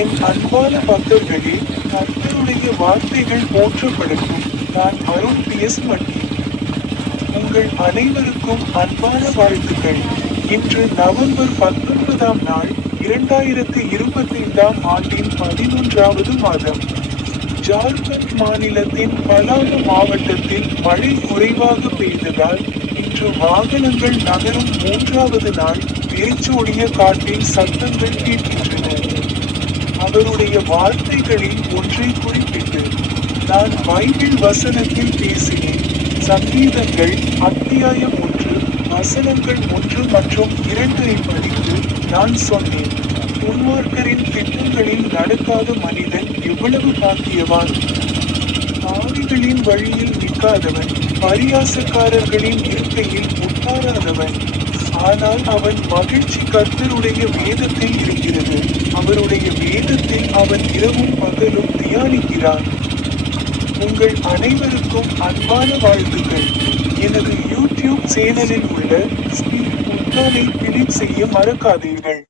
என் அன்பான பக்தர்களே, கர்த்தருடைய வார்த்தைகள் போற்றப்படட்டும். நான் அருண் PS மட்டி. உங்கள் அனைவருக்கும் அன்பான வாழ்த்துக்கள். இன்று நவம்பர் 19ஆம் நாள், 2025ஆம் ஆண்டின் 11வது மாதம். ஜார்க்கண்ட் மாநிலத்தின் பலாமு மாவட்டத்தில் மழை குறைவாக பெய்ததால் இன்று வாகனங்கள் நகரும் 3வது நாள் வெறிச்சோடிய காற்றின் சத்தங்கள் கேட்கின்றன. அவருடைய வார்த்தைகளில் ஒன்றை குறிப்பிட்டு நான் பைபிள் வசனத்தில் பேசினேன். சங்கீதங்கள் அத்தியாயம் 1 வசனங்கள் 1 மற்றும் 2 படித்து நான் சொன்னேன். துன்மார்க்கரின் திட்டங்களில் நடக்காத மனிதன் எவ்வளவு பாக்கியவான். பாவிகளின் வழியில் நிற்காதவன், பரியாசக்காரர்களின் இருக்கையில் உட்காராதவன். ஆனால் அவன் மகிழ்ச்சி கர்த்தருடைய வேதத்தில் இருக்கிறது. அவருடைய வேதத்தில் அவன் இரவும் பகலும் தியானிக்கிறான். உங்கள் அனைவருக்கும் அன்பான வாழ்த்துக்கள். எனது யூடியூப் சேனலில் உள்ள ஸ்பீக் உட்கானை கிளிக் செய்ய மறக்காதீர்கள்.